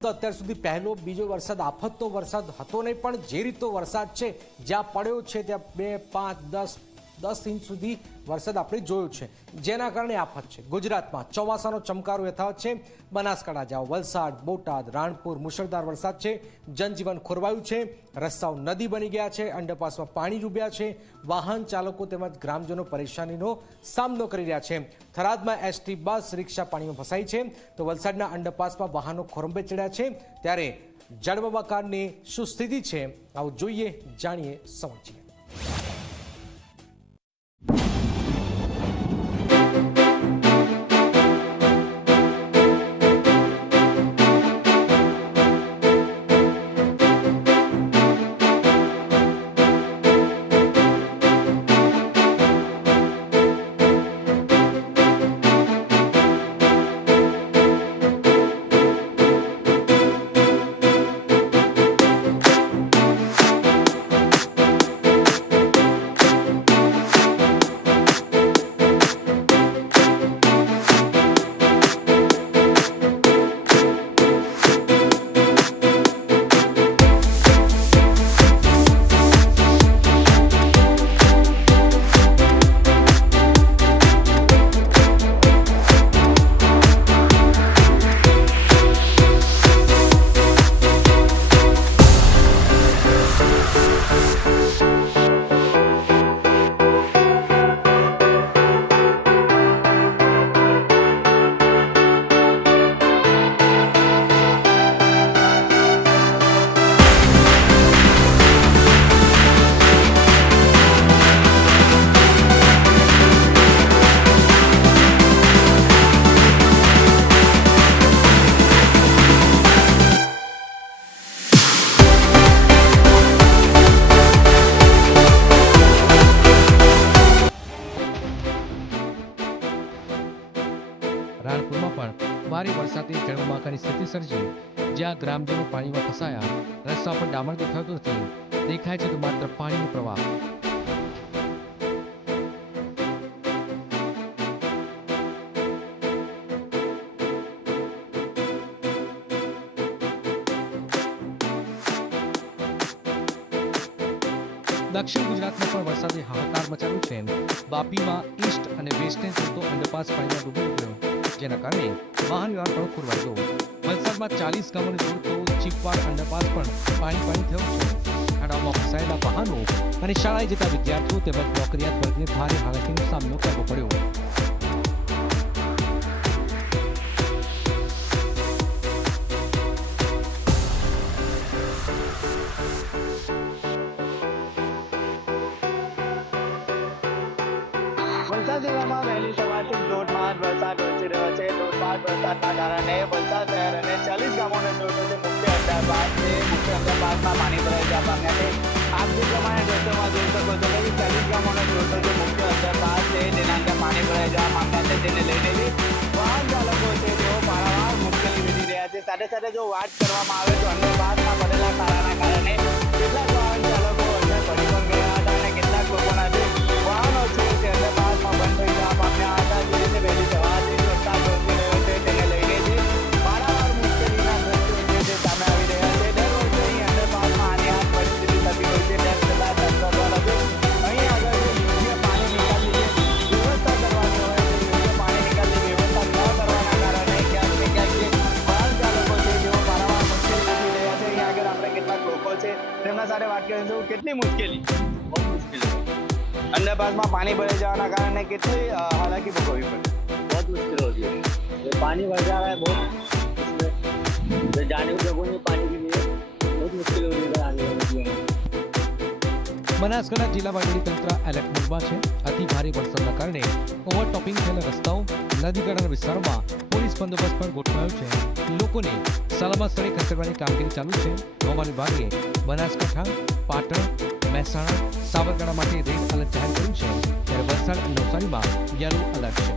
તો અત્યાર સુધી પહેલો બીજો વરસાદ આફતનો વરસાદ હતો નહીં, પણ જે રીતનો વરસાદ છે જ્યાં પડ્યો છે ત્યાં 2, 5, 10 ઇંચ સુધી વરસાદ આપણે જોયો છે, જેના કારણે આફત છે. ગુજરાતમાં ચોમાસાનો ચમકારો યથાવત છે. બનાસકાંઠા જાઓ, વલસાડ, બોટાદ, રાણપુર મુશળધાર વરસાદ છે. જનજીવન ખોરવાયું છે, રસ્તાઓ નદી બની ગયા છે, અંડરપાસમાં પાણી ડૂબ્યા છે. વાહન ચાલકો તેમજ ગ્રામજનો પરેશાનીનો સામનો કરી રહ્યા છે. થરાદમાં એસટી બસ રિક્ષા પાણીમાં ફસાઈ છે, તો વલસાડના અંડરપાસમાં વાહનો ખોરંભે ચડ્યા છે. ત્યારે જળબંબાકારની શું સ્થિતિ છે, આવું જોઈએ, જાણીએ, સમજીએ. રાણપુરમાં પણ ભારે વરસાદે જળબંબાકારની સ્થિતિ સર્જી, જ્યાં ગ્રામજનો પાણીમાં ફસાયા. રસ્તા પર ડામર દેખાતું નથી, દેખાય છે તો માત્ર પાણીનો પ્રવાહ. દક્ષિણ ગુજરાતમાં પણ વરસાદે હાહાકાર મચાવ્યો છે. વાપીમાં ઈસ્ટ અને વેસ્ટને જોડતો અંડરપાસ પાણીમાં ડૂબી ગયો, જેના કારણે વાહન વ્યવહાર પણ ખોરવાઈ ગયો. વલસાડમાં 40 ગામોને જોડતો ચીપવાડ અંડરપાસ પણ પાણી થયો છે. ખાડાઓમાં ફસાયેલા વાહનો અને શાળાએ જતા વિદ્યાર્થીઓ તેમજ નોકરિયાત વર્ગને ભારે હાલાકીનો સામનો કરવો પડ્યો. વલસાડ જિલ્લામાં વહેલી સવારથી ધોધમાર વરસાદ વરસી રહ્યો છે. ધોધમાર વરસાદના કારણે વલસાડ શહેર અને 40 ગામોને જોડતો જે મુખ્ય અંડરપાસ છે, મુખ્ય અંડરપાસમાં પાણી ભરાઈ જવા પામ્યા છે. આપ જે પ્રમાણે દ્રશ્યોમાં જોઈ શકો છો કે 40 ગામોને જોડતો જે મુખ્ય અંડરપાસ છે તેના અંદર પાણી ભરાઈ જવા પામ્યા છે, જેને લઈને જે વાહન ચાલકો છે તેઓ પારાવાર મુશ્કેલી વેઠી રહ્યા છે. સાથે સાથે જો વાત કરવામાં આવે તો અંડરપાસમાં પડેલા ખાડાના કારણે કેટલાક વાહન ચાલકો અંદર પડી પણ ગયા હતા અને કેટલાક લોકોના જે વાહનો છે તે અંડરપાસમાં બંધ થઈ જવા પામ્યા હતા. જે રીતે વહેલી સવારથી વરસાદ વરસી રહ્યો છે તેને લઈને જે પારાવાર મુશ્કેલીના દ્રશ્યો છે તે સામે આવી રહ્યા છે. દર વર્ષે અહીં અંડરપાસમાં આની આ પરિસ્થિતિ થતી હોય છે. તેમ છતાં તંત્ર દ્વારા જે અહીં આગળ જે યોગ્ય પાણી નિકાલની જે વ્યવસ્થા કરવાની હોય છે, યોગ્ય પાણી નિકાલની વ્યવસ્થા ન કરવાના કારણે ક્યાંક ને ક્યાંક જે વાહન ચાલકો છે તેઓ પારાવાર મુશ્કેલી વેઠી રહ્યા છે. અહીં આગળ આપણે કેટલાક લોકો છે તેમના સાથે વાત કરીશું. કેટલી મુશ્કેલી? બહુ મુશ્કેલી. अंडरपास पानी भरे जाने कारण कितनी हालांकि भोगवी पड़ी, बहुत मुश्किल होती है. ये पानी भर जा रहा है बहुत, इसमें जाने को जगह नहीं पानी के लिए, बहुत मुश्किल हो रही है आने वाले में. બનાસકાંઠા જિલ્લા વહીવટી તંત્ર એલર્ટ મોડમાં છે. અતિ ભારે વરસાદના કારણે ઓવરટોપિંગ થયેલા રસ્તાઓ, નદીકાંઠાના વિસ્તારોમાં પોલીસ બંદોબસ્ત પણ ગોઠવાયો છે. લોકોને સલામત સ્થળે ખસેડવાની કામગીરી ચાલુ છે. હવામાન વિભાગે બનાસકાંઠા, પાટણ, મહેસાણા, સાબરકાંઠા માટે રેડ એલર્ટ જાહેર કર્યું છે, ત્યારે વલસાડ અને નવસારીમાં યલો એલર્ટ છે.